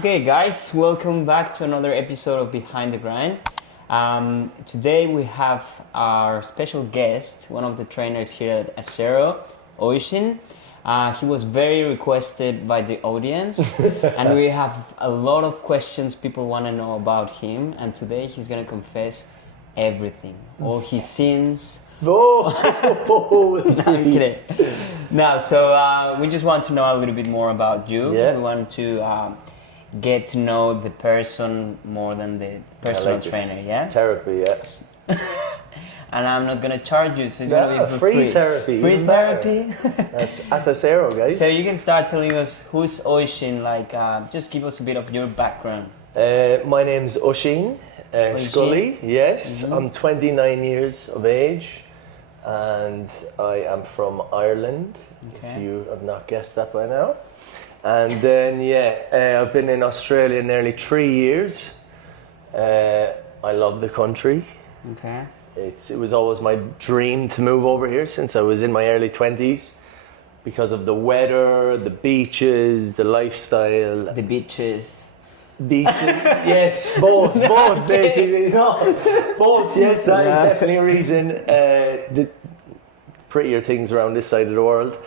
Okay guys, welcome back to another episode of Behind the Grind. Today we have our special guest, one of the trainers here at Acero, Oisín. He was very requested by the audience and we have a lot of questions people want to know about him, and today he's going to confess everything, all his sins. No, so we just want to know a little bit more about you. Yeah. We want to get to know the person more than the personal trainer, yeah? Therapy, yes. And I'm not gonna charge you, so it's gonna be for free. Therapy. Free therapy. That's at Acero, guys. So you can start telling us who's Oisín, like just give us a bit of your background. My name's Oisín Scully, yes. Mm-hmm. I'm 29 years of age and I am from Ireland, Okay. if you have not guessed that by now. And then, I've been in Australia nearly 3 years. I love the country. Okay. It was always my dream to move over here since I was in my early 20s because of the weather, the beaches, the lifestyle. The beaches. Beaches, yes, both, basically. No, both, yes, that is definitely a reason. The prettier things around this side of the world.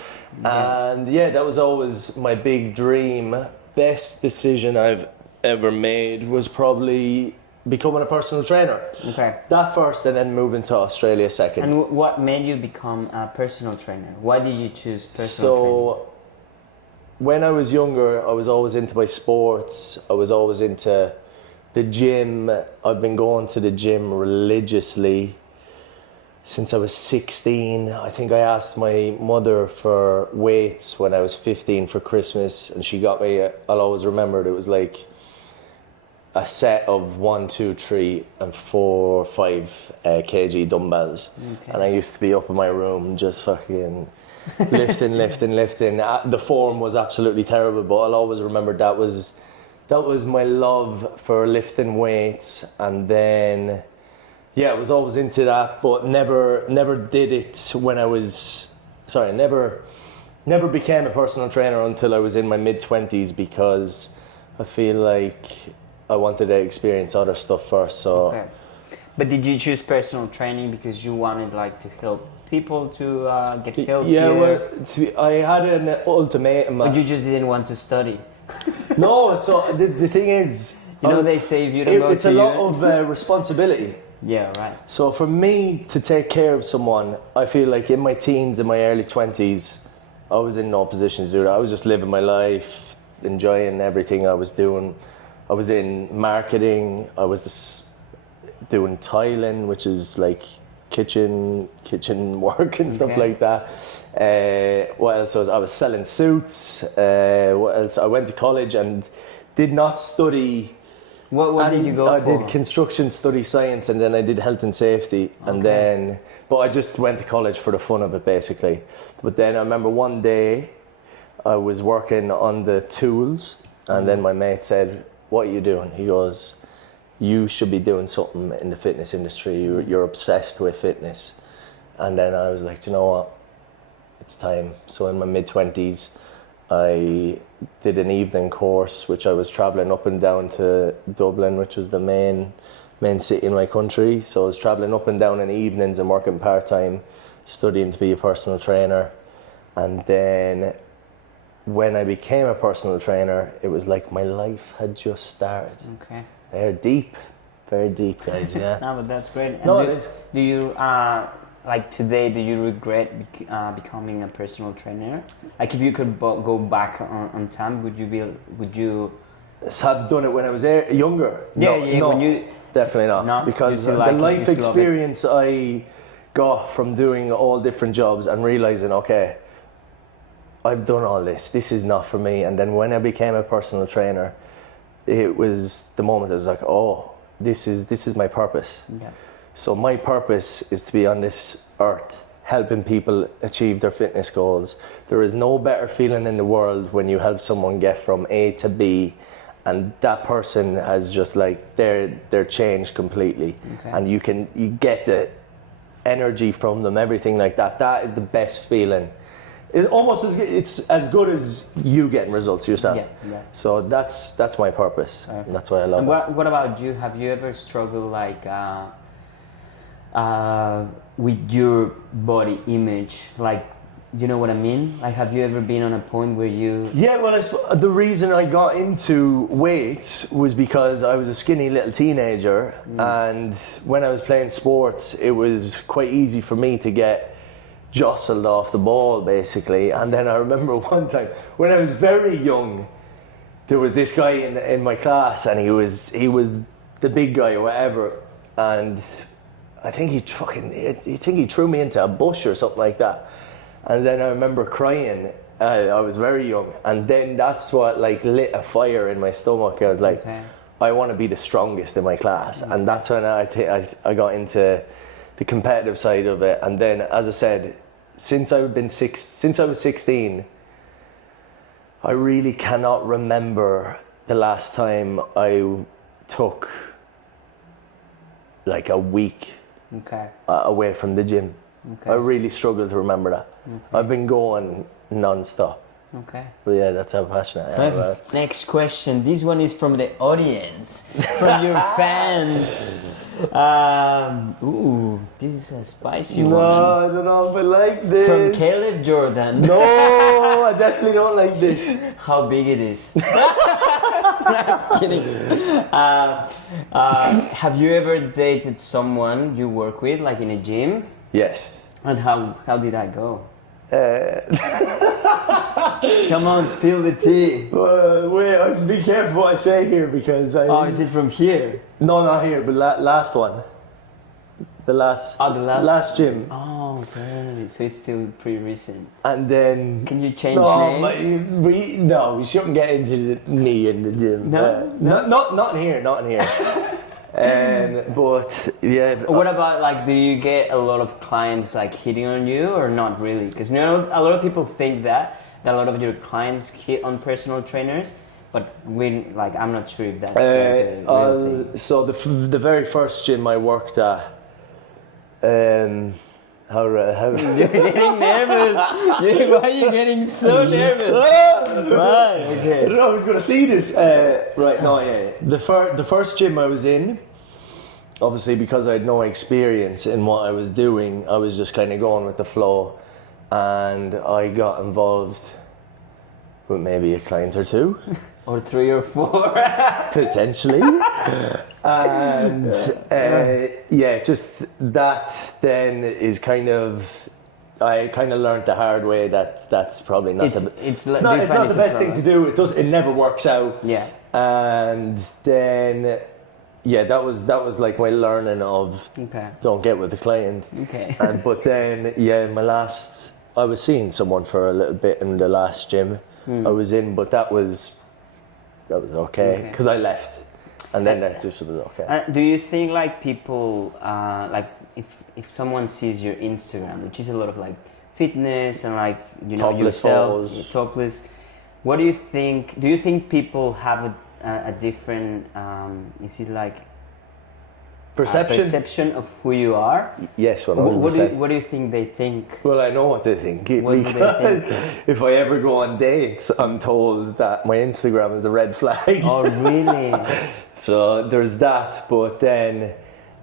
And that was always my big dream. Best decision I've ever made was probably becoming a personal trainer. Okay. That first, and then moving to Australia second. And what made you become a personal trainer? Why did you choose personal training? When I was younger, I was always into my sports. I was always into the gym. I've been going to the gym religiously since I was 16. I think I asked my mother for weights when I was 15 for Christmas, and she got me, I'll always remember it, was like a set of 1, 2, 3 and 4, 5 kg dumbbells. Okay. And I used to be up in my room just fucking lifting. The form was absolutely terrible, but I'll always remember that was my love for lifting weights. And then I was always into that, but never did it when I was never became a personal trainer until I was in my mid-20s, because I feel like I wanted to experience other stuff first. So Okay. But did you choose personal training because you wanted like to help people to get healthier? yeah, well, I had an ultimatum. Or you just didn't want to study? No, so the thing is, They say if you don't go it's to a lot of responsibility. Yeah, right. So for me to take care of someone, I feel like in my teens, in my early 20s, I was in no position to do that. I was just living my life, enjoying everything I was doing. I was in marketing. I was just doing tiling, which is like kitchen work and stuff like that. What else? I was selling suits. What else? I went to college and did not study. What did you go for? I did construction study science, and then I did health and safety, but I just went to college for the fun of it, basically. But then I remember one day I was working on the tools, and then my mate said, "What are you doing?" He goes, "You should be doing something in the fitness industry. You're obsessed with fitness." And then I was like, "Do you know what? It's time." So in my mid-20s, I did an evening course, which I was traveling up and down to Dublin, which was the main city in my country. So I was traveling up and down in the evenings and working part-time, studying to be a personal trainer. And then when I became a personal trainer, it was like my life had just started. Okay. They're deep, very deep, guys, yeah. No, but that's great. And No, it is. Do you, like today, do you regret becoming a personal trainer? Like if you could go back on time, would you? Have done it when I was younger. Yeah, no, when you, definitely not. No? Because You still the like it, life you still love it? experience I got from doing all different jobs and realizing, okay, I've done all this. This is not for me. And then when I became a personal trainer, it was the moment I was like, oh, this is my purpose. Yeah. So my purpose is to be on this earth, helping people achieve their fitness goals. There is no better feeling in the world when you help someone get from A to B, and that person has just like they're changed completely. Okay. And you get the energy from them, everything like that. That is the best feeling It's almost it's as good as you getting results yourself. Yeah. So that's my purpose. And that's why I love And it. what about you? Have you ever struggled like with your body image? Like, you know what I mean? Like, have you ever been on a point where you... Yeah, well, the reason I got into weights was because I was a skinny little teenager, and when I was playing sports, it was quite easy for me to get jostled off the ball, basically. And then I remember one time when I was very young, there was this guy in my class, and he was the big guy or whatever, and I think he threw me into a bush or something like that. And then I remember crying. I was very young, and then that's what like lit a fire in my stomach. I was like, I want to be the strongest in my class, and that's when I got into the competitive side of it. And then, as I said, since I was 16, I really cannot remember the last time I took like a week away from the gym. I really struggle to remember that. I've been going non-stop. But yeah, that's how passionate I am about it. Next question. This one is from the audience, from your fans. Ooh, this is a spicy one. No, I don't know if I like this. From Caleb Jordan. No, I definitely don't like this. How big it is. Kidding. Have you ever dated someone you work with, like in a gym? Yes. And how did that go? Come on, spill the tea. Wait, I have to be careful what I say here because I... Oh, is it from here? No, not here, but last one. The last gym. Oh, okay. So it's still pretty recent. And then... Can you change names? No, we shouldn't get into me in the gym. No? Not here, not here. But yeah. What about like, do you get a lot of clients like hitting on you or not really? Because you know, a lot of people think that a lot of your clients hit on personal trainers, but I'm not sure if that's the real thing. So the very first gym I worked at, how You're getting nervous. Why are you getting so nervous? Right, okay. I don't know who's going to see this. The first gym I was in, obviously because I had no experience in what I was doing, I was just kind of going with the flow, and I got involved with maybe a client or two. Or 3 or 4. Potentially. And just that then is I kind of learned the hard way that that's probably not it's not the best thing to do. It never works out. Yeah. And then that was like my learning of don't get with the client. Okay. But then I was seeing someone for a little bit in the last gym I was in, but that was okay because I left. And then that just was okay. Do you think like people, like if someone sees your Instagram, which is a lot of like fitness and like, you know, yourself, topless, what do you think? Do you think people have a different, is it like perception of who you are? Yes, 100%. What do you think they think? Well, I know what they think. What do they think? If I ever go on dates, I'm told that my Instagram is a red flag. Oh, really? So there's that, but then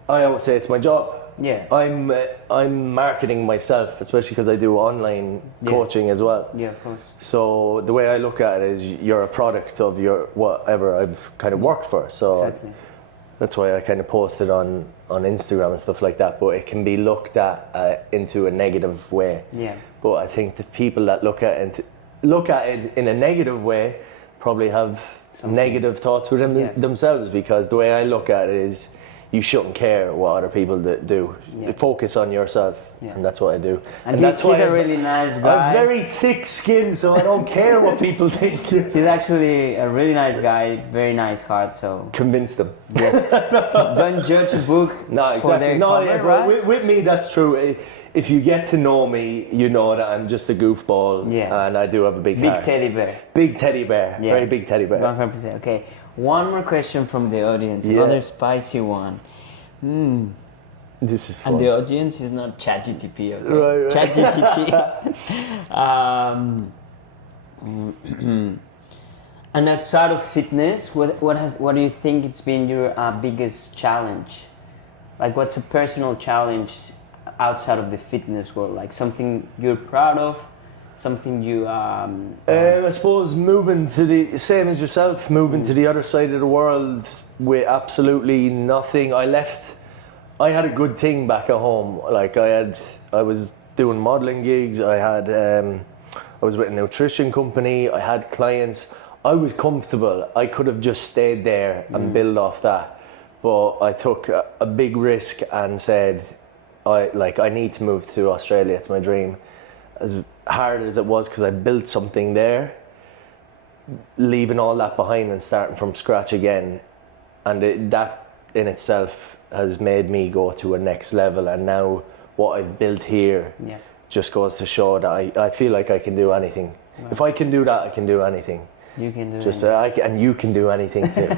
I always say it's my job. Yeah. I'm marketing myself, especially because I do online coaching as well. Yeah, of course. So the way I look at it is you're a product of your whatever I've kind of worked for. So exactly. That's why I kind of posted on Instagram and stuff like that. But it can be looked at into a negative way. Yeah. But I think the people that look at it in a negative way probably have negative thoughts with themselves, because the way I look at it is you shouldn't care what other people do. Yeah. Focus on yourself, and that's what I do. And that's he's a really nice guy. I have very thick skin, so I don't care what people think. He's actually a really nice guy, very nice heart. So convince them. Yes. Don't judge a book. No, exactly. Right? With me, that's true. If you get to know me, you know that I'm just a goofball, and I do have a big heart. Teddy bear. Big teddy bear. Yeah. Very big teddy bear. 100%. Okay. One more question from the audience. Another spicy one. This is fun. And the audience is not ChatGPT, okay? Right. ChatGPT. And outside of fitness, what do you think it's been your biggest challenge? Like, what's a personal challenge outside of the fitness world? Like something you're proud of, something you. I suppose moving to the same as yourself, moving to the other side of the world with absolutely nothing. I had a good thing back at home. Like I was doing modeling gigs. I was with a nutrition company. I had clients. I was comfortable. I could have just stayed there and build off that. But I took a big risk and said, I need to move to Australia. It's my dream. As hard as it was, because I built something there, leaving all that behind and starting from scratch again, and that in itself has made me go to a next level. And now what I've built here just goes to show that I feel like I can do anything. Wow. If I can do that, I can do anything. You can do anything. And you can do anything too.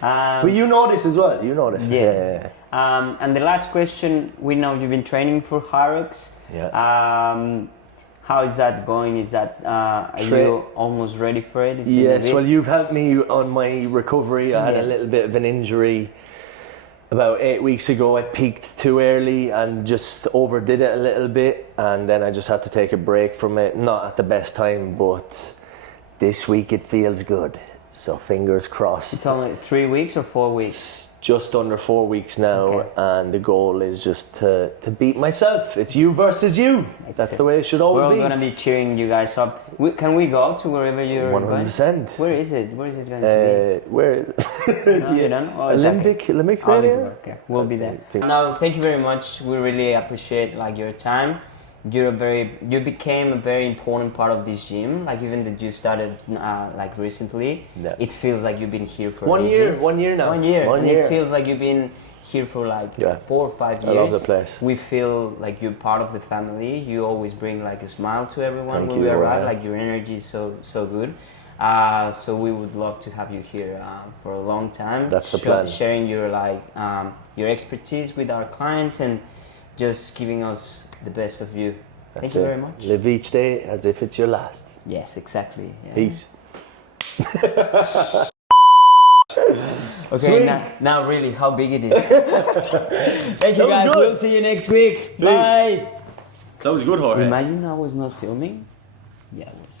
But you know this as well. You know this. Yeah. And the last question, we know you've been training for Hyrox. Yeah. How is that going? Is that are you almost ready for it? Yes. Well, you've helped me on my recovery. I had a little bit of an injury about 8 weeks ago. I peaked too early and just overdid it a little bit, and then I just had to take a break from it. Not at the best time, but this week it feels good. So fingers crossed. It's only 3 weeks or 4 weeks? It's just under 4 weeks now, and the goal is just to beat myself. It's you versus you. That's the way it should always be. We're all going to be cheering you guys up. Can we go to wherever you're 100%. going? Where is it? Where is it going to be? Where? No, you don't? Oh, Olympic Stadium? Okay, we'll be there. Now, thank you very much. We really appreciate your time. You became a very important part of this gym. Like even that you started recently, it feels like you've been here for ages. 1 year now. 1 year. It feels like you've been here for 4 or 5 years. I love the place. We feel like you're part of the family. You always bring a smile to everyone when we you, arrive. Like your energy is so good. So we would love to have you here for a long time. That's the plan. Sharing your expertise with our clients and just giving us the best of you. Thank you very much. Live each day as if it's your last. Yes, exactly. Yeah. Peace. Okay, now really how big it is. Thank you guys. We'll see you next week. Peace. Bye. That was good, Jorge. Imagine I was not filming. Yeah, it was.